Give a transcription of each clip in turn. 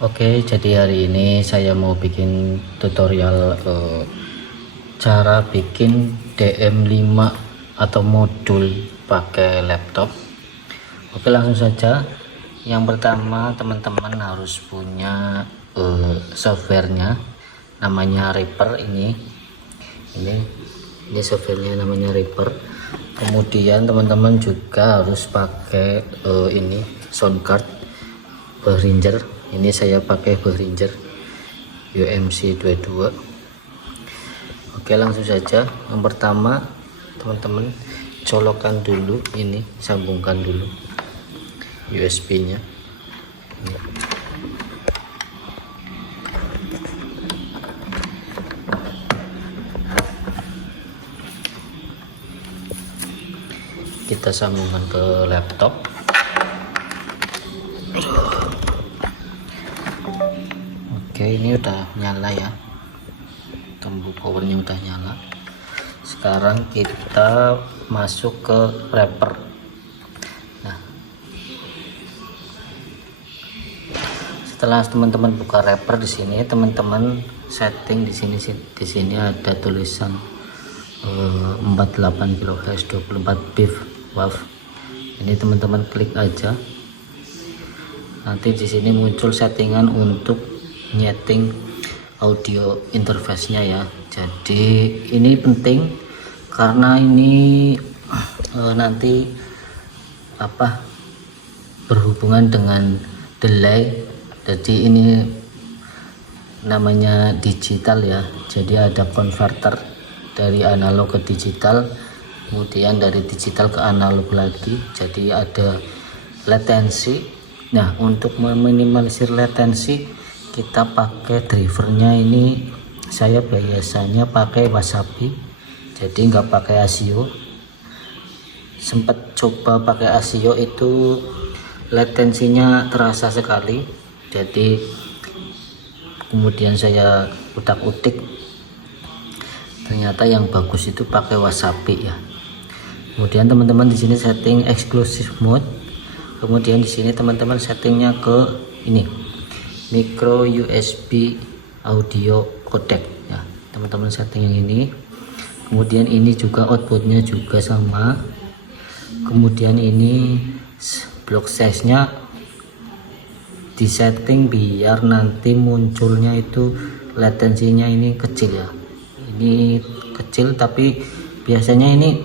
Oke, jadi hari ini saya mau bikin tutorial cara bikin DM5 atau modul pakai laptop. Oke, langsung saja. Yang pertama, teman-teman harus punya softwarenya, namanya Reaper. Ini softwarenya namanya Reaper. Kemudian teman-teman juga harus pakai ini sound card Behringer. Ini saya pakai Behringer UMC 22. Oke, langsung saja. Yang pertama, teman-teman colokkan dulu ini, sambungkan dulu USB nya. Kita sambungkan ke laptop. Oke, ini udah nyala ya, tombol powernya udah nyala. Sekarang kita masuk ke Reaper. Nah, setelah teman-teman buka Reaper, di sini teman-teman setting di sini ada tulisan 48 kHz 24 bit WAV. Ini teman-teman klik aja. Nanti di sini muncul settingan untuk nyeting audio interface-nya ya. Jadi ini penting karena ini nanti berhubungan dengan delay. Jadi ini namanya digital ya. Jadi ada converter dari analog ke digital, kemudian dari digital ke analog lagi. Jadi ada latensi. Nah, untuk meminimalisir latensi kita pakai drivernya ini. Saya biasanya pakai Wasabi, jadi nggak pakai ASIO. Sempat coba pakai ASIO, itu latensinya terasa sekali. Jadi kemudian saya utak-utik, ternyata yang bagus itu pakai Wasabi ya. Kemudian teman-teman di sini setting exclusive mode. Kemudian di sini teman-teman settingnya ke ini, micro USB audio codec ya, teman-teman setting yang ini. Kemudian ini juga outputnya juga sama. Kemudian ini block size nya disetting biar nanti munculnya itu latensinya ini kecil ya. Ini kecil, tapi biasanya ini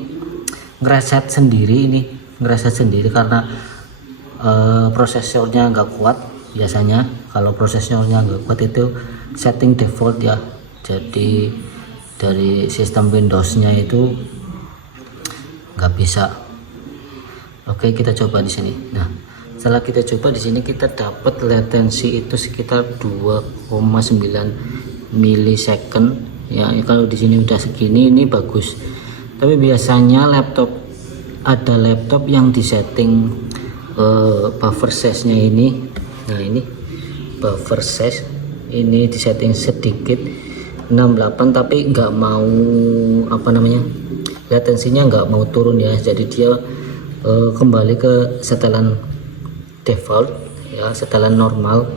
ngereset sendiri karena prosesornya nggak kuat. Biasanya kalau prosesornya nggak kuat itu setting default ya. Jadi dari sistem Windows-nya itu nggak bisa. Oke, kita coba di sini. Nah, setelah kita coba di sini, kita dapat latensi itu sekitar 2,9 milisecond ya. Kalau di sini udah segini, ini bagus. Tapi biasanya ada laptop yang disetting buffer size-nya ini. Nah, ini buffer size ini disetting sedikit 68, tapi nggak mau latensinya nggak mau turun ya. Jadi dia kembali ke setelan default ya, setelan normal.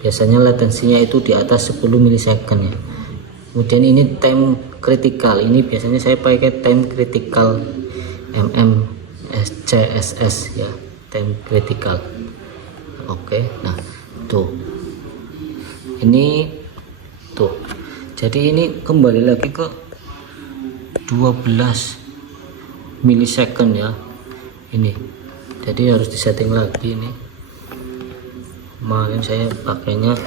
Biasanya latensinya itu di atas 10 milisecond ya. Kemudian ini time critical, ini biasanya saya pakai time critical CSS ya, time critical. Oke, nah tuh, ini tuh, jadi ini kembali lagi ke 12 milisecond ya ini. Jadi harus disetting lagi ini. Kemarin saya pakainya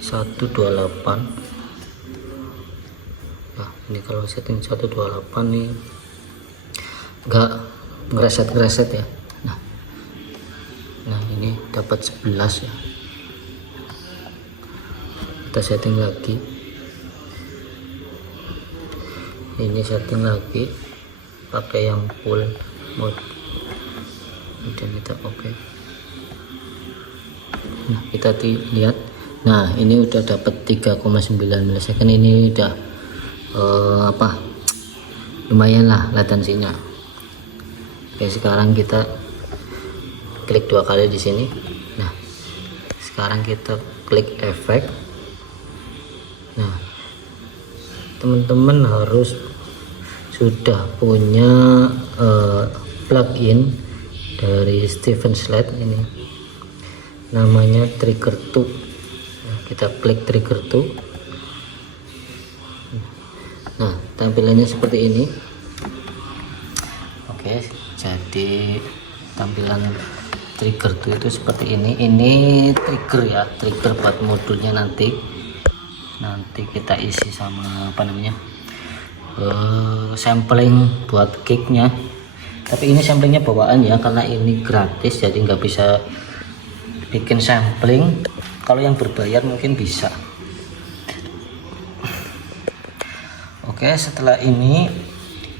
128. Nah, ini kalau setting 128 nih nggak ngereset ya. Nah, ini dapat 11 ya. Kita setting lagi. Ini setting lagi pakai yang full mode. Kemudian kita oke. Nah, kita lihat. Nah, ini udah dapat 3,9 milisecond. Ini udah lumayan lah latensinya. Oke, sekarang kita klik 2 kali di sini. Nah, sekarang kita klik efek. Nah, teman-teman harus sudah punya plugin dari Stephen Slade, ini namanya Trigger 2. Nah, kita klik Trigger 2. Nah, tampilannya seperti ini. Oke, jadi tampilan Trigger 2 itu seperti ini. Ini trigger ya, trigger buat modulnya nanti kita isi sama apa namanya, sampling buat kicknya. Tapi ini samplingnya bawaan ya, karena ini gratis jadi nggak bisa bikin sampling. Kalau yang berbayar mungkin bisa. Oke, setelah ini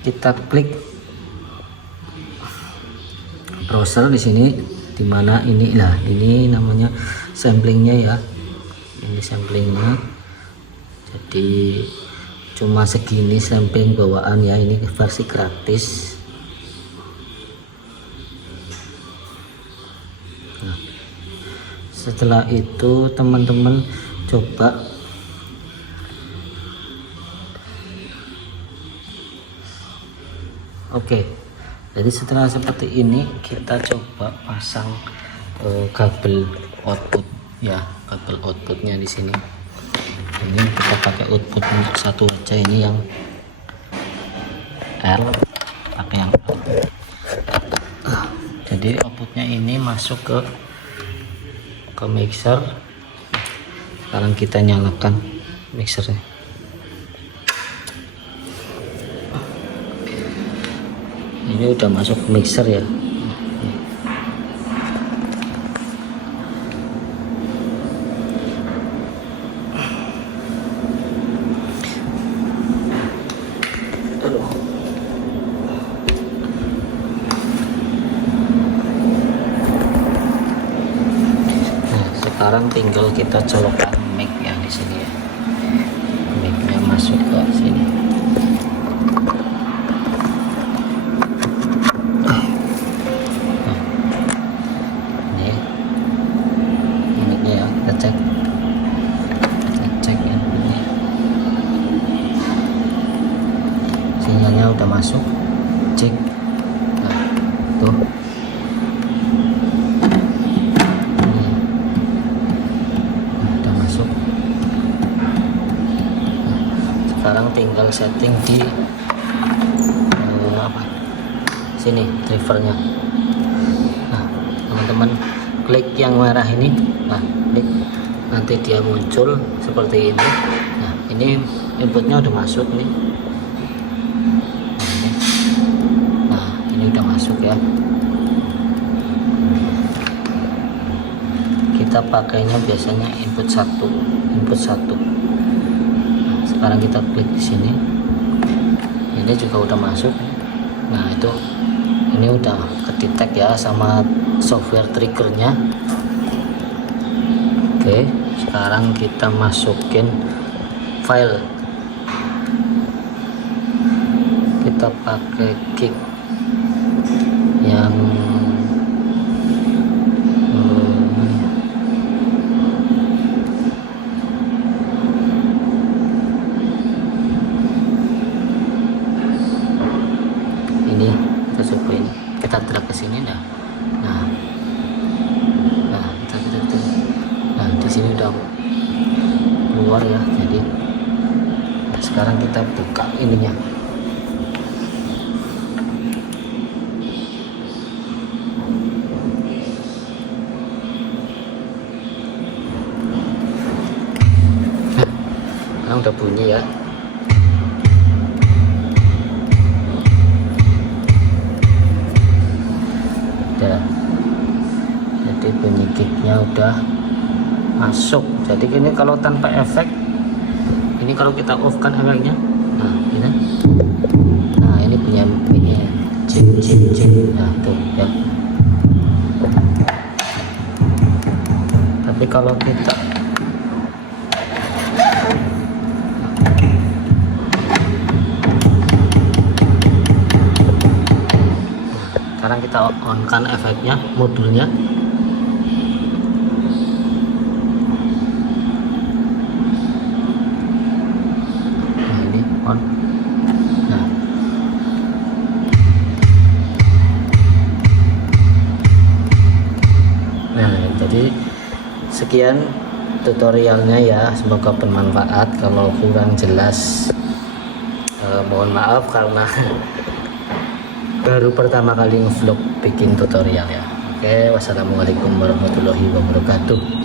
kita klik browser di sini, dimana ini lah, ini namanya samplingnya ya, ini samplingnya. Jadi cuma segini sampling bawaan ya, ini versi gratis. Nah, setelah itu teman-teman coba oke. Jadi setelah seperti ini kita coba pasang kabel output ya, kabel outputnya di sini. Ini kita pakai output untuk satu aja, ini yang L, pakai yang L. Jadi outputnya ini masuk ke mixer. Sekarang kita nyalakan mixernya. Ini udah masuk ke mixer ya. Sekarang tinggal kita colokkan mic ya di sini ya, mic-nya masuk ke sini. Nah, ini mic-nya ya, kita cek ya, ini sinyalnya udah masuk, cek. Nah, tuh sekarang tinggal setting di sini drivernya. Nah, teman-teman klik yang merah ini, nah klik, nanti dia muncul seperti ini. Nah, ini inputnya udah masuk nih. Nah, ini udah masuk ya. Kita pakainya biasanya input 1. Sekarang kita klik di sini, ini juga udah masuk. Nah, itu ini udah kedetek ya sama software triggernya. Oke, sekarang kita masukin file, kita pakai kick yang kita drag ke sini. Nah di sini udah keluar ya. Jadi sekarang kita buka ininya. Nah, sekarang udah bunyi ya. Jadi bunyi kicknya udah masuk. Jadi ini kalau tanpa efek, ini kalau kita off kan efeknya, nah ini, nah ini punya cing, nah tuh ya. Tapi kalau kita sekarang kita kita on kan efeknya, modulnya. Nah ini on. Nah jadi sekian tutorialnya ya, semoga bermanfaat. Kalau kurang jelas mohon maaf karena baru pertama kali ngevlog bikin tutorial ya. Oke, wassalamualaikum warahmatullahi wabarakatuh.